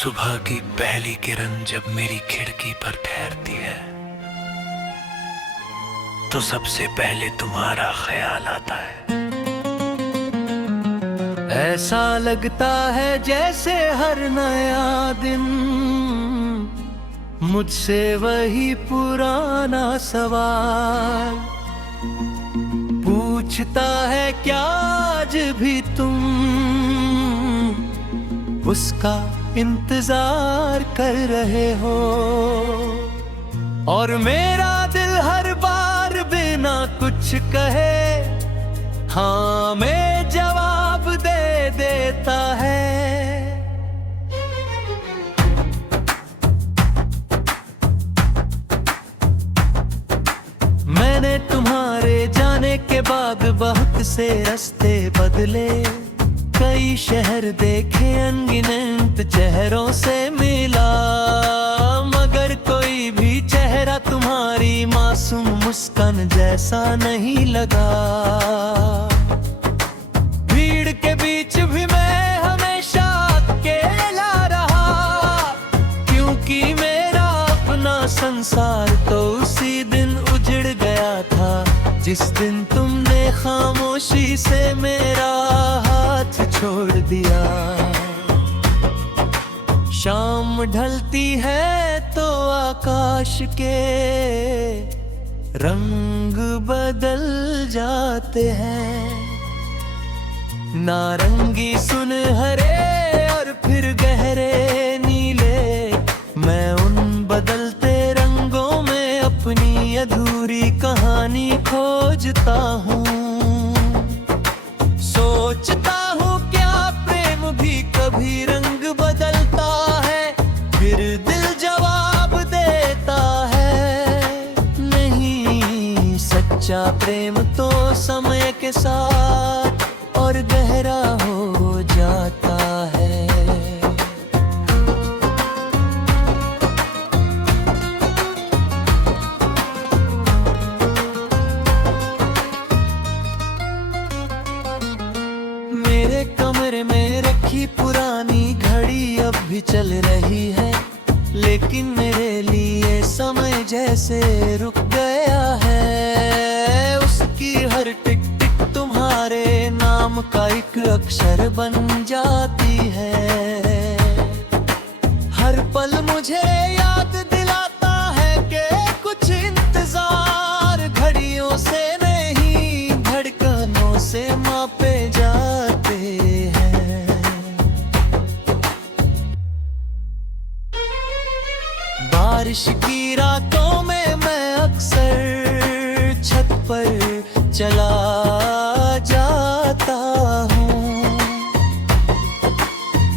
सुबह की पहली किरण जब मेरी खिड़की पर ठहरती है तो सबसे पहले तुम्हारा ख्याल आता है। ऐसा लगता है जैसे हर नया दिन मुझसे वही पुराना सवाल पूछता है, क्या आज भी तुम उसका इंतजार कर रहे हो? और मेरा दिल हर बार बिना कुछ कहे हाँ में जवाब दे देता है। मैंने तुम्हारे जाने के बाद बहुत से रास्ते बदले, कई शहर देखे, अनगिनत चेहरों से मिला, मगर कोई भी चेहरा तुम्हारी मासूम मुस्कान जैसा नहीं लगा। भीड़ के बीच भी मैं हमेशा अकेला रहा, क्योंकि मेरा अपना संसार तो उसी दिन उजड़ गया था जिस दिन तुमने खामोशी से मेरा हाथ छोड़ दिया। शाम ढलती है तो आकाश के रंग बदल जाते हैं, नारंगी सुनहरे और फिर गहरे नीले। मैं उन बदलते रंगों में अपनी अधूरी कहानी खोजता हूँ। सोचता हूँ क्या प्रेम भी कभी रंग बदलता है? फिर दिल जवाब देता है, नहीं, सच्चा प्रेम तो समय के साथ और गहरा हो जाता है। मेरे कमरे में रखी पुरानी घड़ी अब भी चल रही है, लेकिन मेरे लिए समय जैसे रुक गया है। उसकी हर टिक टिक तुम्हारे नाम का एक अक्षर बन जाती है। हर पल मुझे याद दिलाता है कि कुछ इंतजार घड़ियों से नहीं धड़कनों से मापे जाते हैं। बारिश की रातों में मैं अक्सर छत पर चला जाता हूँ,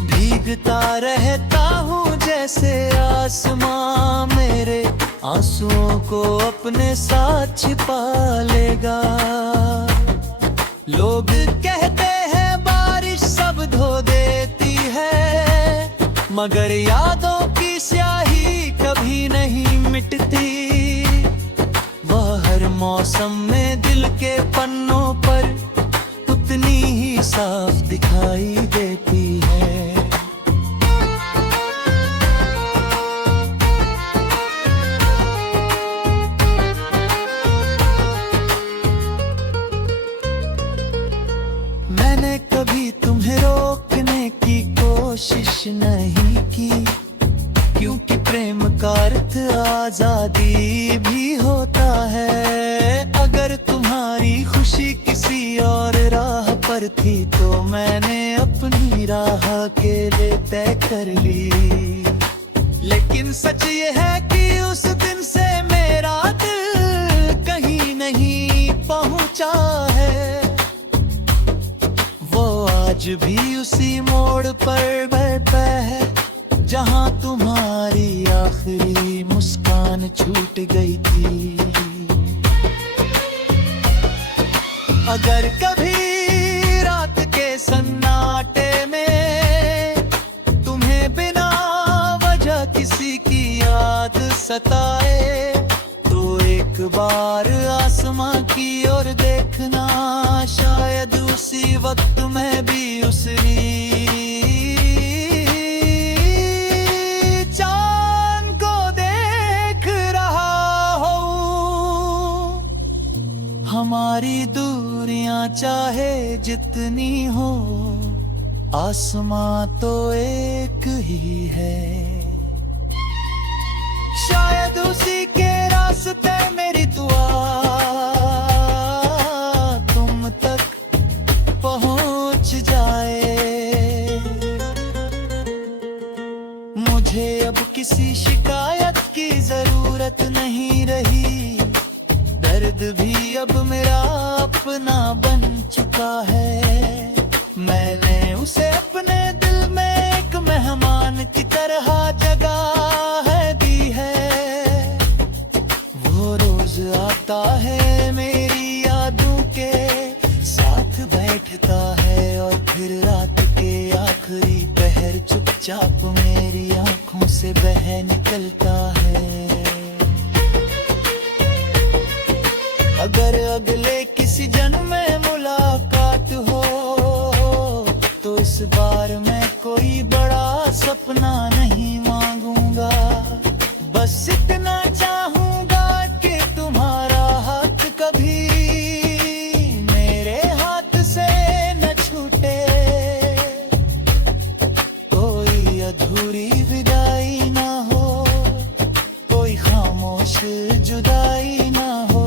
भीगता रहता हूँ जैसे आसमां मेरे आंसुओं को अपने साथ छिपा लेगा। लोग कहते हैं बारिश सब धो देती है, मगर यादों की स्याही कभी नहीं मिटती। वह हर मौसम में दिल के पन्नों पर उतनी ही साफ दिखाई देती है। मैंने कभी तुम्हें रोकने की कोशिश नहीं की, क्योंकि प्रेम का अर्थ आजादी भी होता है। अगर तुम्हारी खुशी किसी और राह पर थी तो मैंने अपनी राह अकेले तय कर ली। लेकिन सच ये है कि उस दिन से मेरा दिल कहीं नहीं पहुंचा है। वो आज भी उसी मोड़ पर बैठा है जहां तुम्हारी आखिरी मुस्कान छूट गई थी। अगर कभी रात के सन्नाटे में तुम्हें बिना वजह किसी की याद सताए, तो एक बार आसमां की ओर देखना, शायद उसी वक्त मैं भी उस चाहे जितनी हो, आसमां तो एक ही है। शायद उसी के रास्ते मेरी दुआ तुम तक पहुंच जाए। मुझे अब किसी शिकायत की जरूरत नहीं रही, दर्द भी अब मेरा अपना बन चुका है। मैंने उसे अपने दिल में एक मेहमान की तरह जगह है दी है। वो रोज आता है मेरी यादों के साथ बैठता है, और फिर रात के आखिरी पहर चुपचाप मेरी आंखों से बह निकलता है। अगर अगले किसी जन्म में मुलाकात हो, तो इस बार मैं कोई बड़ा सपना नहीं मांगूंगा। बस इतना चाहूंगा कि तुम्हारा हाथ कभी मेरे हाथ से न छूटे। कोई अधूरी विदाई ना हो, कोई खामोश जुदाई ना हो,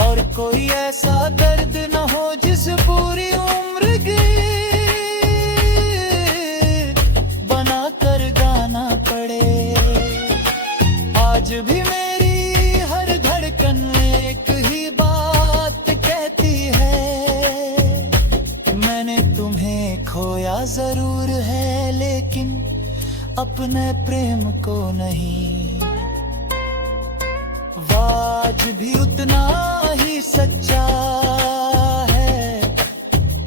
और कोई ऐसा दर्द न हो जिस पूरी उम्र की बना कर गाना पड़े। आज भी मेरी हर धड़कन एक ही बात कहती है, मैंने तुम्हें खोया जरूर है, लेकिन अपने प्रेम को नहीं। आज भी उतना ही सच्चा है,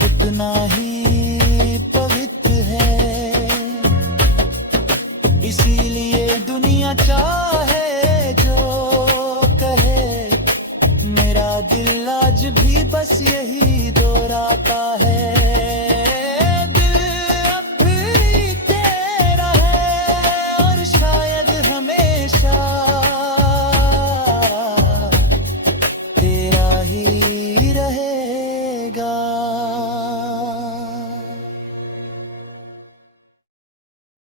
उतना ही पवित्र है। इसीलिए दुनिया चाहे जो कहे, मेरा दिल आज भी